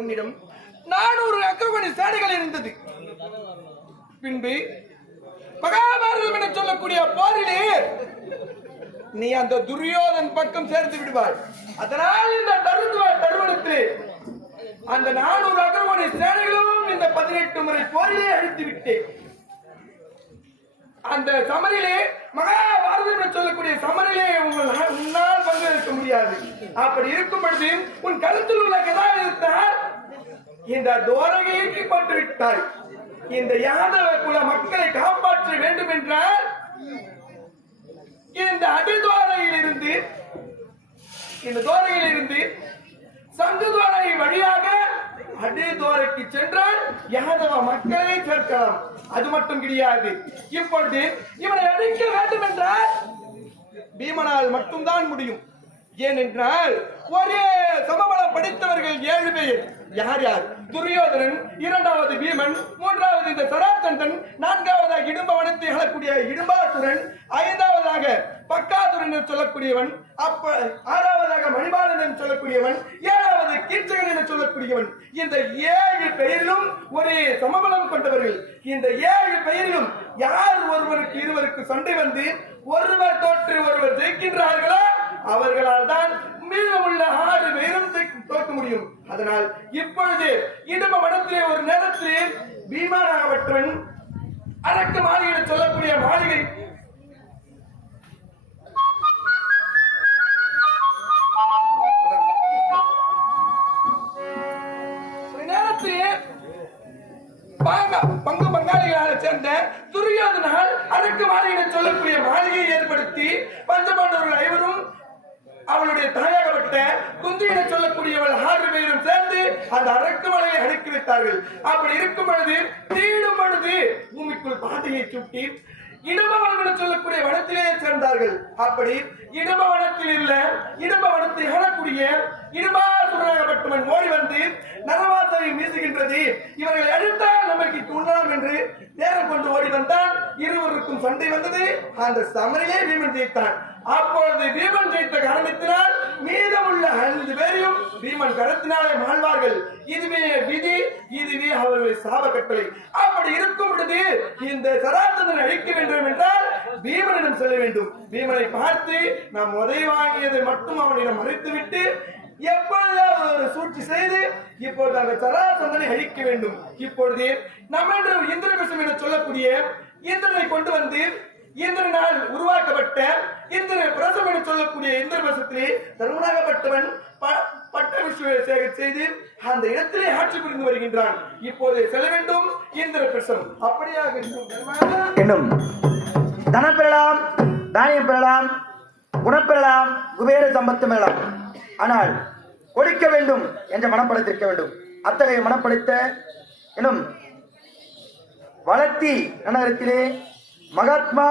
உன்னிடம் நானூறு அக்ரமணி சேடைகள் இருந்தது. பின்பு மகாபாரதம் என சொல்லக்கூடிய போரிலே நீ அந்த துரியோதன் பக்கம் சேர்த்து விடுவாய். அதனால் இந்த தருத்துவ தருவனத்திலே அந்த நானூறு அக்ரமணி சேனைகளும் இந்த பதினெட்டு முறை போரிலே அழித்து விட்டேன். அந்த சமரிலே மகாபாரதம் என்று சொல்லக்கூடிய சமரிலே உங்கள் உன்னால் பங்கெடுக்க முடியாது. அப்படி இருக்கும் பொழுது உன் கருத்தில் உள்ள கதாயுதத்தால் இந்த தோரகைக்கு கொண்டு விட்டாய் இந்த யாதவ குல மக்களை காப்பாற்ற வேண்டும் என்றால் இந்த அடிதோரையில் இருந்து இந்த தோரையில் இருந்து சங்குதுவாரை வழியாக அடிதோரைக்கு சென்றால் யாதவ மக்களை சேர்க்கலாம். அது மட்டும் கிடையாது. இப்பொழுது இவனை அழிக்க வேண்டும் என்றால் பீமனால் மட்டும்தான் முடியும். ஏனென்றால் ஒரே சமபலம் படித்தவர்கள் ஏழு பேர். யார் யார்? துரியோதனன் இரண்டாவது பீமன் மூன்றாவது இந்த சராச்சந்தன் நான்காவதாக இடும்பவனத்தை ஆளக்கூடிய இடும்பாசுரன் ஐந்தாவதாக பக்காதுரன் என்று சொல்லக்கூடியவன் அப்ப ஆறாவதாக மணிபாலன் என்று சொல்லக்கூடியவன் ஏழாவது கீர்த்தகன் என்று சொல்லக்கூடியவன். இந்த ஏழு பெயரிலும் ஒரே சமபலம் கொண்டவர்கள். இந்த ஏழு பெயரிலும் யார் ஒருவருக்கு இருவருக்கு சண்டை வந்து ஒருவர் தோற்று ஒருவர் ஜெயிக்கின்றார்களோ அவர்களால் தான் மீதமுள்ள ஆறு பேரும் தோற்க- முடியும். அதனால் இப்பொழுது இடும மடத்திலே ஒரு நேரத்தில் பீமானாகப்பட்டவன் அரக்கு மாளிகை சொல்லக்கூடிய மாளிகை. ஒரு பங்கு பங்காளிகளாக சேர்ந்த துரியோதனால் அரக்கு மாளிகை சொல்லக்கூடிய மாளிகையை ஏற்படுத்தி பஞ்சபாண்டவர்கள் ஐவரும் அவளுடைய தாயாகப்பட்ட குந்தி சொல்லக்கூடியவள் ஆறு பேரும் சேர்ந்து அந்த அரக்கு மலையை அடக்கி வைத்தார்கள். அப்படி இருக்கும் பொழுது தீடும் பொழுது பூமிக்குள் பாதையை சுட்டி இடமவனம் சொல்லக்கூடிய வனத்திலே சேர்ந்தார்கள். அப்படி இடமவனத்தில் இல்ல இடமவனத்தை ஆளக்கூடிய இடமாசுரனாகப்பட்டவன் ஓடி வந்து நரவாசனை வீசுகின்றது. இவர்கள் அழித்தால் நமக்கு உண்ணலாம் என்று நேரம் கொண்டு ஓடி வந்தான். இருவருக்கும் சண்டை வந்தது. அந்த சமரையே வீமன் ஜெயித்தான். அப்பொழுது பீமன் ஜெயித்த காரணத்தினால் மீதமுள்ள ஐந்து பேரையும் பீமன் கரத்தினாலே மாழ்வார்கள். இதுவே விதி இதுவே அவர்களுடைய சாப கட்டளை அப்படி இருக்கும் பொழுது இந்த சராசந்தனை அழிக்க வேண்டும் என்றால் பீமனிடம் செல்ல வேண்டும். பீமனை பார்த்து நாம் உதவி வாங்கியதை மட்டும் அவனிடம் மறைத்துவிட்டு எப்பொழுதாவது ஒரு சூழ்ச்சி செய்து இப்பொழுது அந்த சராசந்தனை அழிக்க வேண்டும். இப்பொழுது நம்ம இந்திரபிசம் என சொல்லக்கூடிய இந்திரனை கொண்டு வந்து இந்திரனால் உருவாக்கப்பட்ட இந்திர பிரசம் என்று சொல்லக்கூடிய இந்திரபிரசத்திலே தருமனாகப்பட்டவன் ப- பட்ட விஷயம் செய்து அந்த இடத்திலே ஆட்சி புரிந்து வருகின்றான். இப்போது செல்ல வேண்டும் இந்திர பிரசம் அப்படியாக என்னும் தனம் பெறலாம் தானியம் பெறலாம் குணம் பெறலாம் குபேர சம்பத்து பெறலாம். ஆனால் கொடுக்க வேண்டும் என்ற மனப்படத்திருக்க வேண்டும். அத்தகைய மனப்படுத்த எனும் வளர்த்தி நகரத்திலே மகாத்மா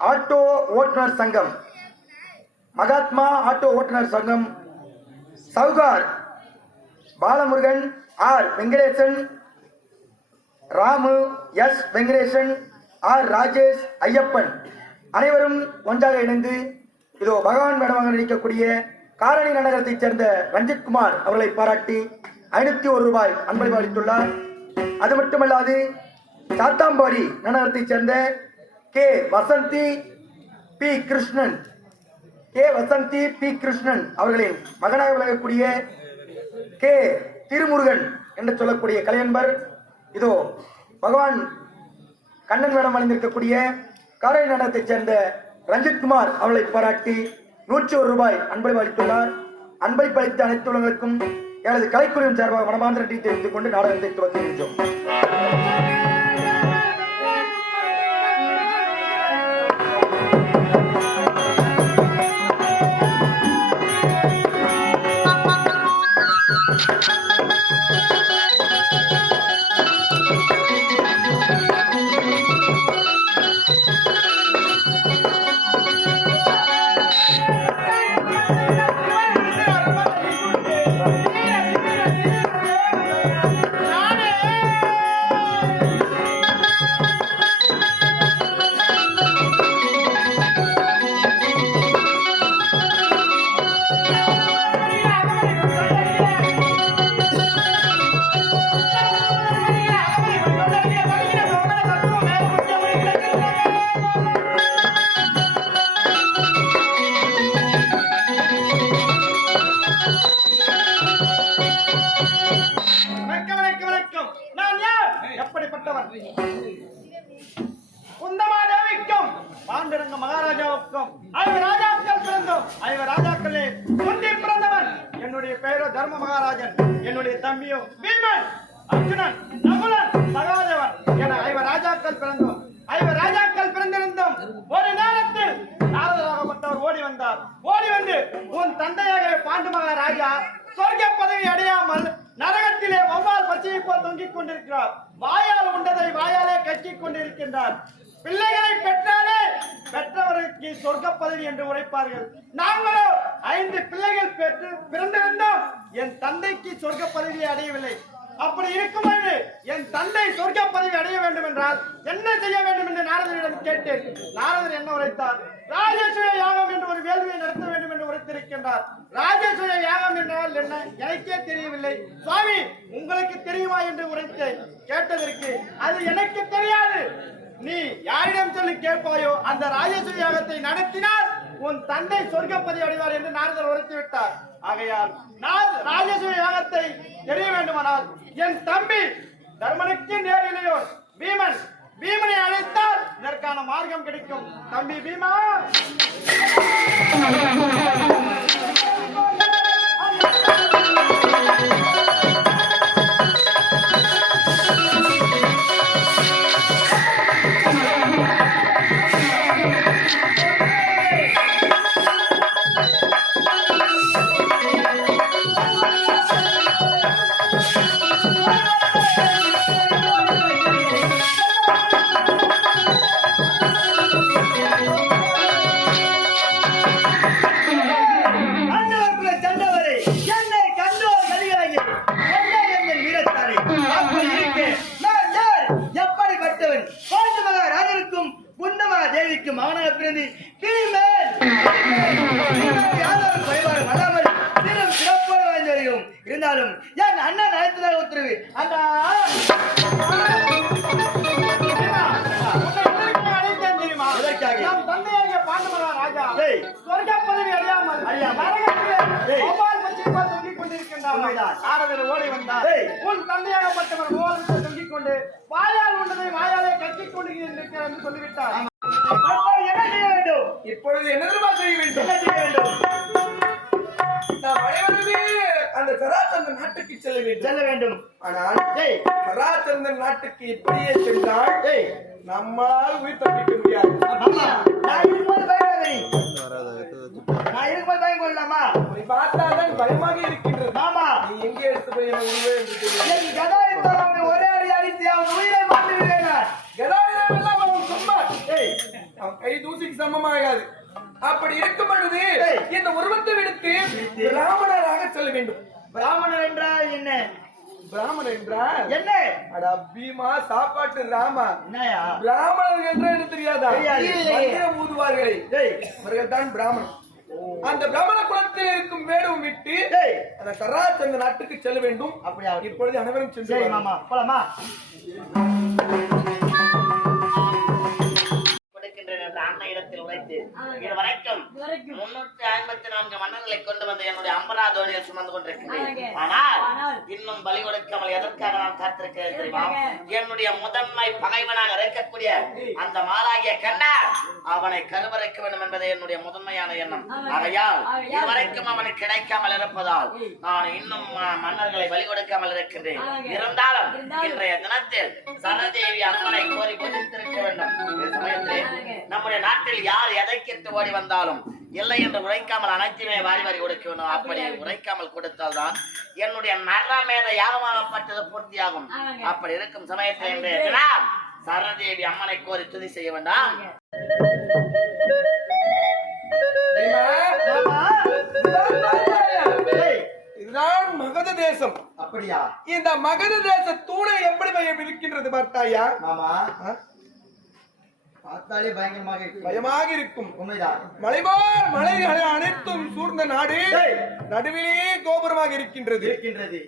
ஆட்டோ ஓட்டுநர் சங்கம். மகாத்மா ஆட்டோ ஓட்டுநர் சங்கம். Sowcar. Balamurugan R. Venkatesan. Ramu S. Venkatesan R. Rajesh Ayyappan. அனைவரும் ஒன்றாக இணைந்து இதோ பகவான் மேடமாக நடிக்கக்கூடிய காரணி நகரத்தைச் சேர்ந்த ரஞ்சித் குமார் அவர்களை பாராட்டி ஐநூத்தி ஒரு ரூபாய் அன்பளிப்பு அளித்துள்ளார். அது மட்டுமல்லாது சாத்தாம்பாடி நகரத்தைச் சேர்ந்த K Vasanthi P Krishnan. K Vasanthi P Krishnan அவர்களின் மகனாக விளங்கக்கூடிய கே திருமுருகன் என்று சொல்லக்கூடிய கலையன்பர். இதோ பகவான் கண்ணன் வேடம் அணிந்திருக்கக்கூடிய காரை நடனத்தைச் சேர்ந்த ரஞ்சித் குமார் பாராட்டி நூற்றி ஒரு ரூபாய் அன்பளிப்பு அளித்துள்ளார். அன்பளிப்பு அளித்த அனைத்து உலகங்களுக்கும் எனது கலைக்குழுவின் சார்பாக மனமார்ந்த நன்றி தெரிவித்துக் கொண்டு நாடகத்தை தம்பியோ பீமன் அர்ஜுனன் நகுலன் சகாதேவன் என ஐவர் ராஜாக்கள் பிறந்தோம். ஐவர் ராஜாக்கள் பிறந்திருந்தோம் ஒரு நேரத்தில் நாரதராகப்பட்டவர் ஓடி வந்தார். ஓடி வந்து உன் தந்தையாக பாண்டு மகாராஜா சொர்க்க பதவி அடையாமல் நரகத்திலே வவ்வால் பச்சையை போல் தொங்கிக் கொண்டிருக்கிறார். வாயால் உண்டதை வாயாலே கட்டிக் கொண்டிருக்கின்றார். பிள்ளைகளை பெற்றாலே பெற்றவருக்கு சொர்க்க பதவி என்று உரைப்பார்கள். நாங்களோ ஐந்து பிள்ளைகள் பெற்று பிறந்திருந்தோம். என் தந்தைக்கு சொர்க்க பதவியை அடையவில்லை. அப்படி இருக்கும்போது என் தந்தை சொர்க்க பதவி அடைய வேண்டும் என்றால் என்ன செய்ய வேண்டும் என்று நாரதரிடம் கேட்டேன். நாரதர் என்ன உரைத்தார்? ராஜேஸ்வர யாகம் என்று ஒரு வேள்வியை நடத்த வேண்டும் என்று உரைத்திருக்கின்றார். ராஜேஸ்வர யாகம் என்றால் என்ன? எனக்கே தெரியவில்லை. சுவாமி உங்களுக்கு தெரியுமா என்று உரைத்தேன். கேட்டதற்கு அது எனக்கு தெரியாது. நீ யாரிடம் சொல்லி கேட்பாயோ அந்த ராஜேஸ்வர யாகத்தை நடத்தினால் உன் தந்தை சொர்க்கப்பதி அடைவார் என்று நாரதர் உரைத்து விட்டார். ஆகையால் நான் ராஜேஸ்வர யாகத்தை தெரிய வேண்டுமானால் என் தம்பி தர்மனுக்கு நேரிலேயோ பீமன் பீமனை அழைத்தால் இதற்கான மார்க்கம் கிடைக்கும். தம்பி பீமா. சொர்க்க பதவி ஓடி வந்தார். உன் தந்தையாகப்பட்டவர் தொங்கிக் கொண்டு வாயால் உண்டதை வாயாலே கட்டிக் கொண்டு இருக்கிறார் என்று சொல்லிவிட்டார். அப்ப என்ன செய்ய வேண்டும்? இப்பொழுது என்ன தெரியுமா செய்ய வேண்டும்? என்ன செய்ய வேண்டும்? அந்த சராசந்த நாட்டுக்கு செல்ல வேண்டும். செல்ல வேண்டும். ஆனால் ஏய், சராசந்த நாட்டுக்கு இப்படியே சென்றால் நம்மால் உயிர் தப்பிக்க முடியாது. நான் இருக்கும்போது நீ. பயம் கொள்ளலாமா உன்னை பார்த்தால்தான் பயமாக இருக்கின்றது. ஆமா. நீ எங்கே எடுத்து போய் எனக்கு உண்மை என்று தெரியும் என் கதா இருந்தால் அவனை ஒரே அடி அடித்து அவன் உயிரை மாற்றி விடுவேன். கதாயுதம் எல்லாம் அவன் சும்மா. ஏய், அவன் கை தூசிக்கு சமமாகாது அப்படி இருக்கும் பொழுது. இந்த உருவத்தை விடுத்து பிராமணராக செல்ல வேண்டும். பிராமணர் என்றால் என்ன? பிராமணன் என்றால் என்ன? அடா பீமா சாப்பாட்டு ராமா. என்னயா? பிராமணர்கள் என்று எனக்கு தெரியாதா. மந்திரம் ஊதுவார்களே. அவர்கள் தான் பிராமணன். அந்த பிராமண குலத்தில் இருக்கும் வேடம் விட்டு அந்த சராச்சந்த நாட்டுக்கு செல்ல வேண்டும். அப்படியா? இப்பொழுது அனைவரும் சென்று போலாமா? கொடுக்கின்றேன் என்ற அன்னையிடத்தில் உரைத்து இதுவரைக்கும் முன்னூற்றி ஐம்பத்தி நான்கு மன்னர்களை கொண்டு வந்து என்னுடைய அம்பராதோனியில் சுமந்து கொண்டிருக்கிறேன். ஆனால் இன்னும் பலி கொடுக்காமல் எதற்காக நான் காத்திருக்கிறேன் தெரியுமா? என்னுடைய முதன்மை பகைவனாக இருக்கக்கூடிய அந்த மாலாகிய கண்ணார் அவனை கருவறைக்க வேண்டும் என்பதே என்னுடைய முதன்மையான எண்ணம். ஆகையால் இதுவரைக்கும் அவனுக்கு கிடைக்காமல் இருப்பதால் நான் இன்னும் மன்னர்களை பலி கொடுக்காமல் இருக்கின்றேன். இருந்தாலும் இன்றைய தினத்தில் சரதேவி அம்மனை கோரி பூஜித்திருக்க வேண்டும். இந்த சமயத்தில் நம்முடைய நாட்டில் யார் எதை கேட்டு ஓடி வந்தாலும் இல்லை என்று உரைக்காமல் அனைத்துமே வாரி வாரி கொடுக்க வேண்டும். அப்படி உரைக்காமல் கொடுத்தால்தான் என்னுடைய நரமேத யாகமாகப்பட்டது பூர்த்தியாகும். அப்படி இருக்கும் சமயத்தில் சரதேவி அம்மனை கோரி துதி செய்ய வேண்டாம். இதுதான் மகத தேசம். அப்படியா? இந்த மகத தேச தூணை எப்படி இருக்கின்றது பார்த்தாயா? மாமா ஆ? பார்த்தாலே பயங்கரமாக இருக்கு பயமாக இருக்கும். உண்மைதான். மலைபார் மலைகள் அனைத்தும் சூழ்ந்த நாடு நடுவிலே கோபுரமாக இருக்கின்றது. இருக்கின்றது.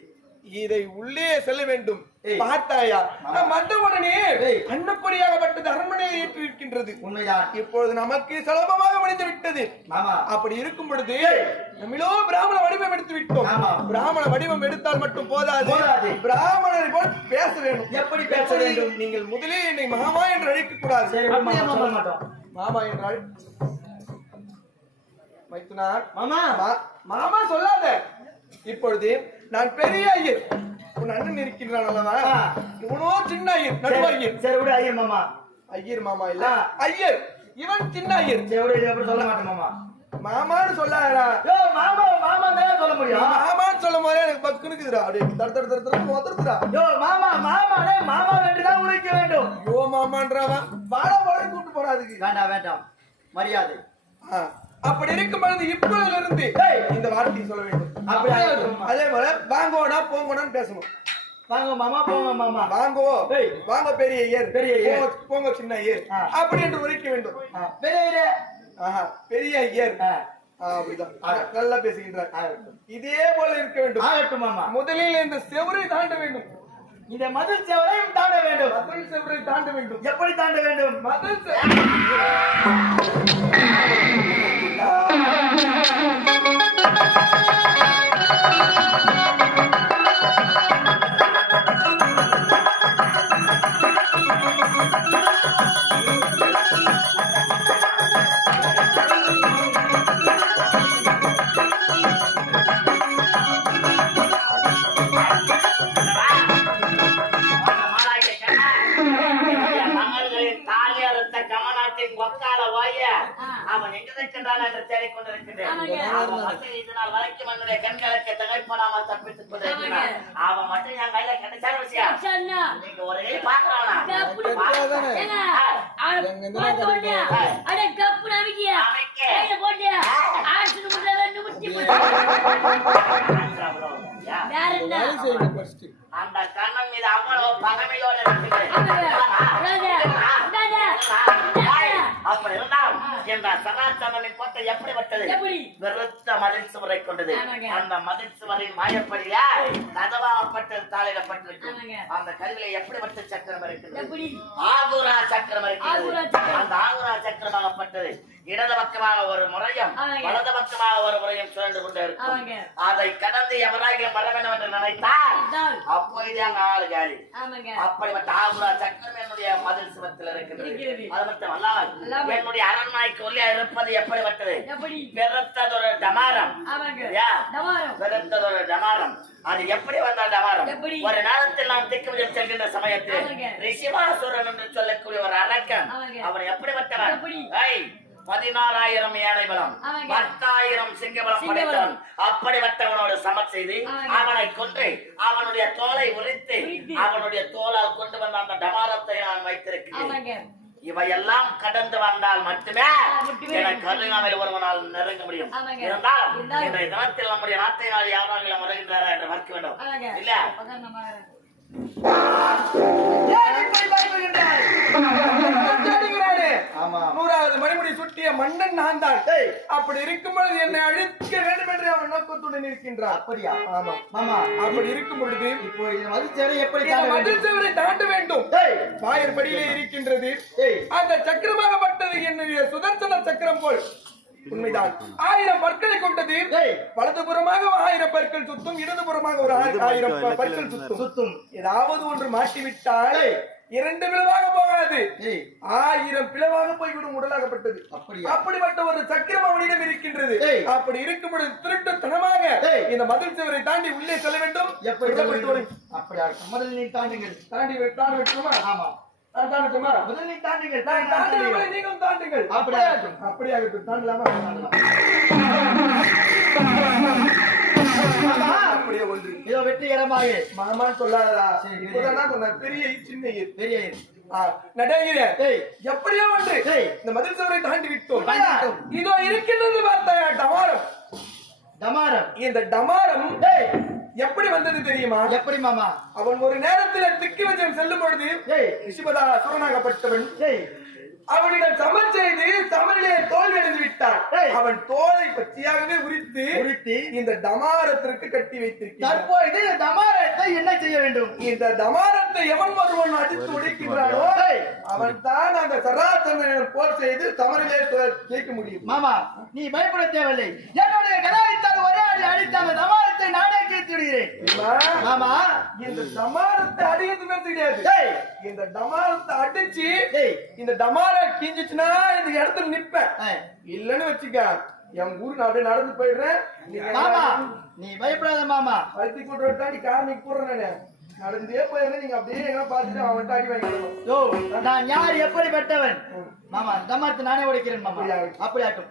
இதை உள்ளே செல்ல வேண்டும். பார்த்தாயா? நாம் வந்த உடனே. அன்னப்படியாகப்பட்டது அரண்மனையில் ஏற்றிருக்கின்றது உண்மைதான் இப்பொழுது நமக்கு சுலபமாக முடிந்து விட்டது. மாமா. அப்படி இருக்கும் பொழுது நம்மளோ பிராமண வடிவம் எடுத்து விட்டோம். ஆமா. பிராமண வடிவம் எடுத்தால் மட்டும் போதாது. பிராமணரை போல் பேச வேண்டும். எப்படி பேச வேண்டும்? நீங்கள் முதலில் என்னை மாமா என்று அழைக்க கூடாது மாமா என்றால்? மைத்துனார். மாமா. மா- மாமா சொல்லாத. இப்பொழுது நான் பெரிய ஐயர். இருக்கின்றான் அல்லவா? ஆ. இவனோ சின்ன ஐயர் நடுவ ஐயர் சரி விடு ஐயர் மாமா. ஐயர் மாமா இல்ல. ஐயர் இவன் சின்ன ஐயர் சரி விடு சொல்ல மாட்டேன் மாமா. மாமான்னு சொல்லாதடா. யோ மாமா மாமா தான் சொல்ல முடியும்? மாமான்னு சொல்லும் போதே எனக்கு அப்படியே ஒதறதுடா யோ மாமா மாமா மாமா வேண்டு தான் உரைக்க வேண்டும். ஐயோ மாமான்றவன். வாடா வாடா கூட்டு போறா அதுக்கு. வேண்டாம் வேண்டாம். மரியாதை. ஆ. அப்படி இருக்கும் பொழுது இப்பொழுதுல இருந்து. இந்த வார்த்தையை சொல்ல வேண்டும். அதே போல வாங்கோடா போங்கோடான்னு பேசணும். வாங்க மாமா போங்க மாமா. வாங்கோ. வாங்க பெரிய ஐயர். பெரிய ஐயர். போங்க- சின்ன ஐயர். அப்படி என்று உரைக்க வேண்டும். பெரிய ஐயரே. பெரிய ஐயர். ஆ, அப்படிதான். நல்லா பேசுகின்றார். இதே போல இருக்க வேண்டும். ஆகட்டும் மாமா. முதலில் இந்த செவரை தாண்ட வேண்டும். இந்த மதில் செவரையும் தாண்ட வேண்டும். மதில் செவரை தாண்ட வேண்டும். எப்படி தாண்ட வேண்டும்? மதில் செ- இது நாள் வரைக்கும் என்னுடைய கண்களுக்கு திகைப்படாமல் தப்பித்துக் கொண்டிருக்கிறான் அவன் மட்டும் என் கையில கிடைச்சான விஷயம் நீங்க ஒரு கை பாக்குறானா வேற என்ன? வேலை செய்யணும் first. அந்த கண்ணன் மீது அவ்வளவு பகமையோடு இருக்கிறேன் சனாதனின் கோட்டை எப்படிப்பட்டது எப்படி? வெறுத்த மதில் சுவரை கொண்டது. அந்த மதில் சுவரின் மாயப்படியா கதவாகப்பட்ட தாளிடப்பட்டிருக்கு. அந்த கருவில எப்படிப்பட்ட சக்கரம் இருக்குது ஆகுரா சக்கரம் சக்கரம். அந்த ஆகுரா சக்கரமாகப்பட்டது இடது பக்கமாக ஒரு முறையும். வலது பக்கமாக ஒரு முறையும் சுழன்று கொண்டே இருக்கும். அதை கடந்து எவராகிலும் வர வேண்டும் என்று நினைத்தால். அப்போது அங்க ஆளு காலி அப்படிப்பட்ட ஆகுரா சக்கரம் என்னுடைய மதில் சுவத்தில் இருக்கிறது. அது மட்டும் அல்லாமல் அல்லாமல். என்னுடைய அரண்மனைக்கு உள்ளே இருப்பது எப்படிப்பட்டது எப்படி? பெருத்ததொரு டமாரம் பெருத்ததொரு டமாரம் அது எப்படி வந்த டமாரம் எப்படி? ஒரு நேரத்தில் நாம் திக்குமிடம் செல்கின்ற சமயத்தில். ரிஷிவாசுரன் என்று சொல்லக்கூடிய ஒரு அரக்கன். அவன் எப்படிப்பட்டவன் பதினாலாயிரம் யானை பலம். பத்தாயிரம் சிங்கபலம். படைத்தவன் அப்படிப்பட்டவனோடு சமர் செய்து. அவனை கொன்று அவனுடைய தோலை உரித்து. அவனுடைய தோலால் கொண்டு வந்த அந்த டமாரத்தை நான் வைத்திருக்கிறேன் இவையெல்லாம் கடந்து வந்தால் மட்டுமே. எனக்கு அருகாமையில் ஒருவனால் நெருங்க முடியும். இருந்தால். இன்றைய தினத்தில் நம்முடைய நாட்டை நாள் யாராங்களும் வருகின்றாரா என்று பார்க்க வேண்டும் இல்ல அப்பதான் நூறாவது மணிமுடி சுட்டிய மன்னன் நான் தான். அப்படி இருக்கும் பொழுது என்னை அழிக்க வேண்டும் என்று அவன் நோக்கத்துடன் இருக்கின்றான் அப்படியா? ஆமா. மாமா. அப்படி இருக்கும் பொழுது இப்போ செவரை எப்படி இந்த தாண்ட வேண்டும்? சுவரை தாண்ட வேண்டும். ஏய். வாயர் படியிலே இருக்கின்றது அந்த சக்கரமாகப்பட்டது என்னுடைய சுதர்சன சக்கரம் போல். உண்மைதான். ஆயிரம் பற்களை கொண்டது. வலதுபுறமாக ஆயிரம் பற்கள் சுத்தும் இடதுபுறமாக ஒரு ஆயிரம் பற்கள் சுத்தும். சுத்தும். ஏதாவது ஒன்று மாட்டிவிட்டால். இரண்டு பிளவாக போகாது. ஆயிரம் பிளவாக போய்விடும் உடலாகப்பட்டது? அப்படிப்பட்ட ஒரு சக்கரம் அவனிடம் இருக்கின்றது. அப்படி இருக்கும் பொழுது திருட்டுத்தனமாக. இந்த மதில் சுவரை தாண்டி உள்ளே செல்ல வேண்டும். அப்படியா? முதல் நீ தாண்டுங்கள். தாண்டி தாண்டி விட்டுருமா ஆமா. நீங்களும் தாண்டுங்கள். அப்படியாகட்டும். அப்படியாகட்டும். தாண்டலாமா? ஒன்று. இதோ வெற்றிகரமாக. மாமான்னு சொல்லாதடா சொன்னேன். பெரிய சின்ன. பெரிய எப்படியோ ஒன்று. இந்த மதில் சுவரை தாண்டி விட்டோம். இதோ இருக்கின்றது டமாரம். டமாரம். இந்த டமாரம் எப்படி வந்தது தெரியுமா? எப்படி மாமா? அவன் ஒரு நேரத்தில் திக்கி வச்சம் செல்லும் பொழுது ரிஷிபதா சுரனாகப்பட்டவன் அவனிடம் சமர் செய்து சமரிலே தோல்வி அடைந்து விட்டான். அவன் தோலை பச்சையாகவே உரித்து உரித்து இந்த டமாரத்திற்கு கட்டி வைத்திருக்கிறான். தற்பொழுது இந்த டமாரத்தை என்ன செய்ய வேண்டும்? இந்த டமாரத்தை எவன் ஒருவன் அடித்து உடைக்கின்றானோ. அவன் தான் அந்த சராசந்தனிடம் போர் செய்து சமரிலே ஜெயிக்க முடியும். மாமா நீ பயப்பட தேவையில்லை. என்னுடைய கதாவித்தால் ஒரே அடி அடித்த அந்த டமாரத்தை நானே அம்மா, மாமா இந்த டமாரத்தை அடிக்கிறது நிறுத்த கிடையாது. இந்த டமாரத்தை அடிச்சு. இந்த டமார கிஞ்சிச்சுன்னா இந்த இடத்துல நிப்பேன். இல்லன்னு வச்சுக்க என் ஊரு நான் அப்படியே நடந்து போயிடுறேன். மாமா நீ பயப்படாத மாமா. பருத்தி கூட்டு தாண்டி காரணிக்கு போடுறேன் நானு. நடந்தே போயிடுறேன் நீங்க அப்படியே எங்க பார்த்துட்டு அவன் அடி வாங்கிக்கணும் யோ நான் யார் எப்படிப்பட்டவன் மாமா டமாரத்தை நானே உடைக்கிறேன் மாமா? அப்படி ஆட்டும்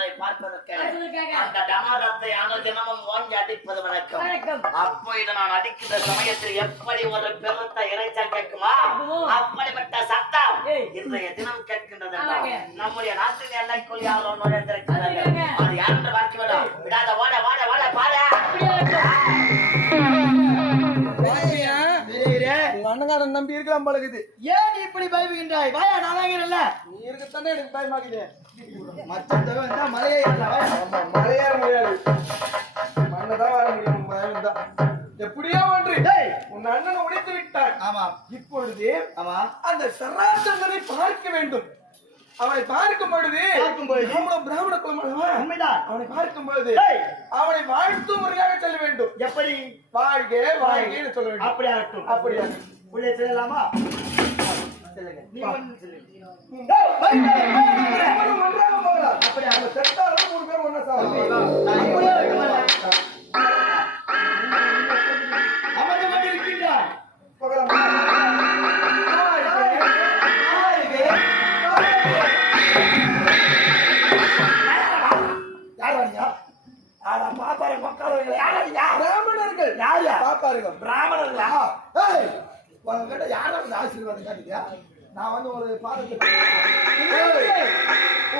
என்பதை பார்ப்பதற்கு அந்த டமாரத்தை அன்று தினமும் ஓங்கி அடிப்பது வழக்கம் அப்பொழுது நான் அடிக்கிற சமயத்தில் எப்படி ஒரு பெருத்த இறைச்சல் கேட்குமா? அப்படிப்பட்ட சத்தம் இன்றைய தினம் கேட்கின்றது நம்முடைய நாட்டின் எல்லைக்குள் யாரோ நுழைந்திருக்கிறார்கள். அது யார் என்று பார்க்க விடாத ஓட ஓட. அண்ணங்காரன் நம்பி இருக்கலாம் பழகுது ஏன் நீ இப்படி பயப்படுகின்றாய்? வாயா நானாகிறல்ல நீ இருக்கத்தானே எனக்கு பயமாக்குது மச்சம் தவிர மலையே மழையே முடியாது. மண்ணதான் வர முடியும் பயம் தான். எப்படியோ ஒன்று. டேய். உன் அண்ணனை உடைத்து விட்டான். ஆமா. இப்பொழுது ஆமா. அந்த சராசந்தனை பார்க்க வேண்டும். அவனை பார்க்கும் பொழுது பார்க்கும் பொழுது? நம்மளும் பிராமண குலம் அல்லவா? உண்மைதான். அவனை பார்க்கும் பொழுது. அவனை வாழ்த்தும் முறையாக சொல்ல வேண்டும். எப்படி? வாழ்க வாழ்கன்னு சொல்ல வேண்டும். அப்படி ஆகட்டும். அப்படியா உள்ளே செல்லலாமா. அப்படியா? நம்ம செத்தாலும் மூணு பேர் வரீங்க? ஆடா, பாப்பாரு, வரீங்க? பிராமணர்கள் யாரு? பாப்பாருங்க பிராமணர்களா? உங்ககிட்ட யாரா வந்து ஆசீர்வாதம் காட்டுறியா? நான் வந்து ஒரு பாதத்தை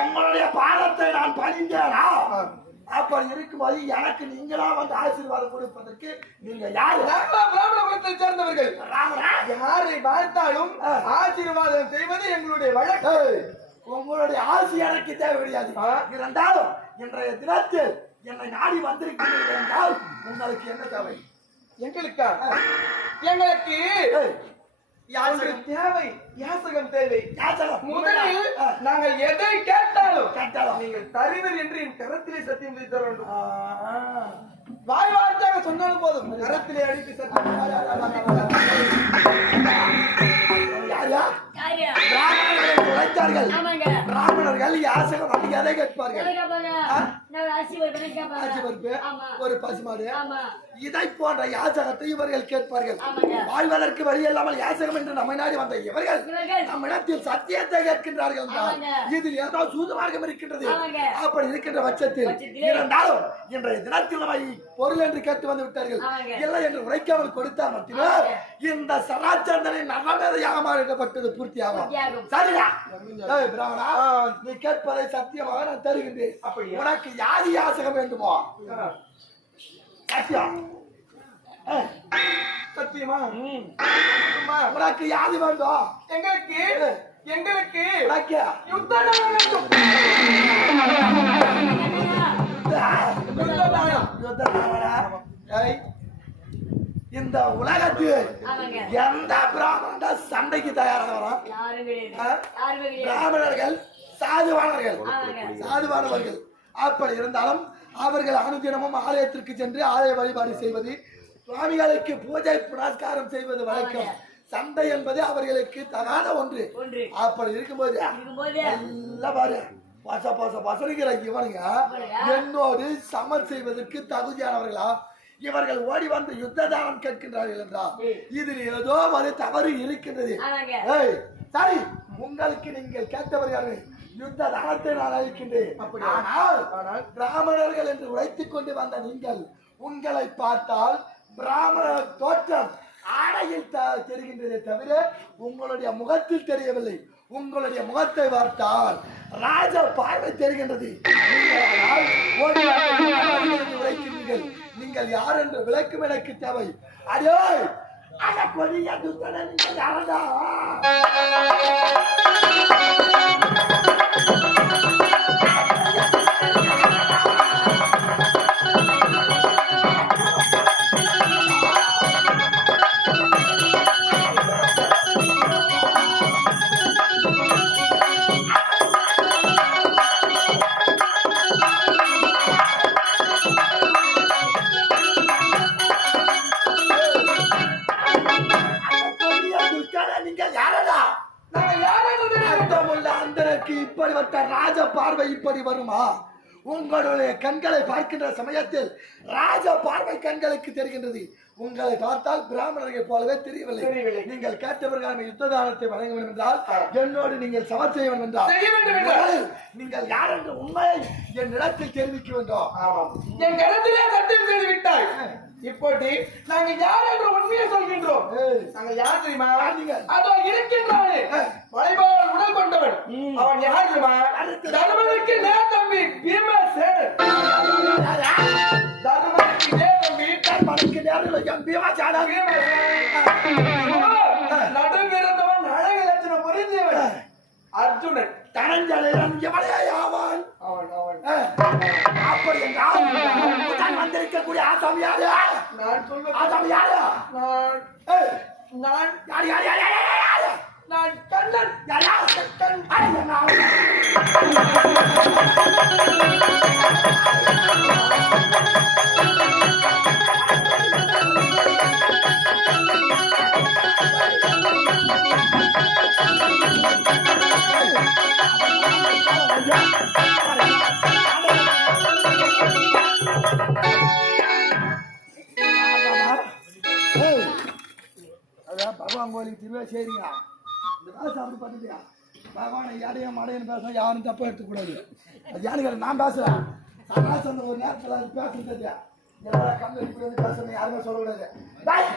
உங்களுடைய பாதத்தை நான் பணிந்தேனா? அப்ப இருக்கும்போது எனக்கு நீங்களா வந்து ஆசீர்வாதம் கொடுப்பதற்கு நீங்க யாரு? பிராமண குலத்தை சேர்ந்தவர்கள். யாரை பார்த்தாலும் ஆசீர்வாதம் செய்வது எங்களுடைய வழக்கம் ஏய், உங்களுடைய ஆசி எனக்கு தேவை கிடையாது. இருந்தாலும் இன்றைய தினத்தில் என்னை நாடி வந்திருக்கிறீர்கள் என்றால் உங்களுக்கு என்ன தேவை? எங்களுக்கா எங்களுக்கு ஒன்று தேவை யாசகம் தேவை. யாசகம். முதலில். நாங்கள் எதை கேட்டாலும் கேட்டாலும். நீங்கள் தருவீர் என்று என் கரத்திலே சத்தியம் செய்து தர வேண்டும் ஆ. வாய் வார்த்தையாக சொன்னாலும் போதும். கரத்திலே அடித்து சத்தியம்? பிராமணர்களை யாசகம் அப்படி எதை கேட்பார்கள் ஒரு பசுமாடு இதை போன்ற யாசகத்தை இவர்கள் கேட்பார்கள். வாழ்வதற்கு வழி இல்லாமல் யாசகம் என்று நம்மை நாடி வந்த இவர்கள் நம்மிடத்தில் சத்தியத்தை கேட்கின்றார்கள். இதில் ஏதோ சூது மார்க்கம் இருக்கின்றது. அப்படி இருக்கின்ற பட்சத்தில் இருந்தாலும் இன்றைய தினத்தில் நம்மை பொருள் என்று கேட்டு வந்து விட்டார்கள். இல்லை என்று உரைக்காமல் கொடுத்தால் மட்டுமே. இந்த சராச்சந்தனை நர்மமேத யாகமாக இருக்கப்பட்டது பூர்த்தியாகும் பூர்த்தியாகும். சரியா ஏய், பிராமணா நீ கேட்பதை சத்தியமாக நான் தருகின்றேன்? உனக்கு யாதி யாசகம் வேண்டுமோ? சத்தியம். சத்தியமா? உனக்கு யாதி வேண்டும் எங்களுக்கு எங்களுக்கு யுத்தம் இந்த உலகத்தில். எந்த பிராமணன் சண்டைக்கு கிடையாது பிராமணர்கள் சாதுவானவர்கள். சாதுவானவர்கள். அப்படி இருந்தாலும் அவர்கள் அனுதினமும் ஆலயத்திற்கு சென்று ஆலய வழிபாடு செய்வது சுவாமிகளுக்கு பூஜை புனஸ்காரம் செய்வது வழக்கம். சண்டை என்பது அவர்களுக்கு தகாத ஒன்று. அப்படி இருக்கும்போது எல்லாம் பாரு. பச பச பசனுங்கிற இவனுங்க? என்னோடு சமர் செய்வதற்கு தகுதியானவர்களா? இவர்கள் ஓடி வந்து யுத்ததானம் கேட்கின்றார்கள் என்றால் இதில் ஏதோ ஒரு தவறு இருக்கின்றது. சரி. உங்களுக்கு நீங்கள் கேட்டவர்கள் யுத்த தானத்தை நான் அளிக்கின்றேன் ஆனால் ஆனால்? பிராமணர்கள் என்று உழைத்துக் கொண்டு வந்த நீங்கள் உங்களை பார்த்தால் பிராமண தோற்றம் ஆடையில் தெரிகின்றதே தவிர உங்களுடைய முகத்தில் தெரியவில்லை. உங்களுடைய முகத்தை பார்த்தால் ராஜ பார்வை தெரிகின்றது. உழைக்கின்றீர்கள். நீங்கள் யார் என்று விளக்கும் எனக்கு தேவை. அடே! அட கொடிய துத்தனை நீங்கள் யாரடா? கண்களை பார்க்கின்ற சமயத்தில் ராஜ பார்வை கண்களுக்கு தெரிகின்றது. உங்களை பார்த்தால் பிராமணர்கள் போலவே தெரியவில்லை. நீங்கள் கேட்டவர்கள் யுத்ததானத்தை வழங்க வேண்டும் என்றால் என்னோடு நீங்கள் சமர் செய்ய வேண்டும் என்றால் நீங்கள் யார் என்ற உண்மையை என் இடத்தில் தெரிவிக்க வேண்டும். என் கருத்திலே சத்தியம் செய்து விட்டாய். இப்போது நாங்க யார் என்ற உண்மையை சொல்கின்றோம்? நாங்க யார் தெரியுமா? அதோ இருக்கின்றானே. மலைபால் உடல் கொண்டவன் அவன் யார் தெரியுமா? தருமனுக்கு நேர் தம்பி பீமசேனன் தருமனுக்கு நேர் தம்பி மனுக்கு நேரில் என் பீமாச்சாரம் நடுவிருந்தவன் அழகு லட்சணம் புரிந்தவன் அர்ஜுனன். தனஞ்சலிடம் எவனே ஆவான். அவன் அவன். அப்படி என்றால் உடன் வந்திருக்கக்கூடிய ஆசாமி யாரு? நான் சொல்வது ஆசாமி யாரு? நான் நான் யார் யார் யார் யார் நான் கண்ணன். யார் யார்? கண் தப்பாக எடுத்துக்கூடாது. அது யாருங்க நான் பேசுகிறேன் நான் ஒரு நேரத்தில் அது பேசுறது எல்லாரும் கம்பெனி இப்படி வந்து பேசுறது யாருமே சொல்லக்கூடாது டேய்,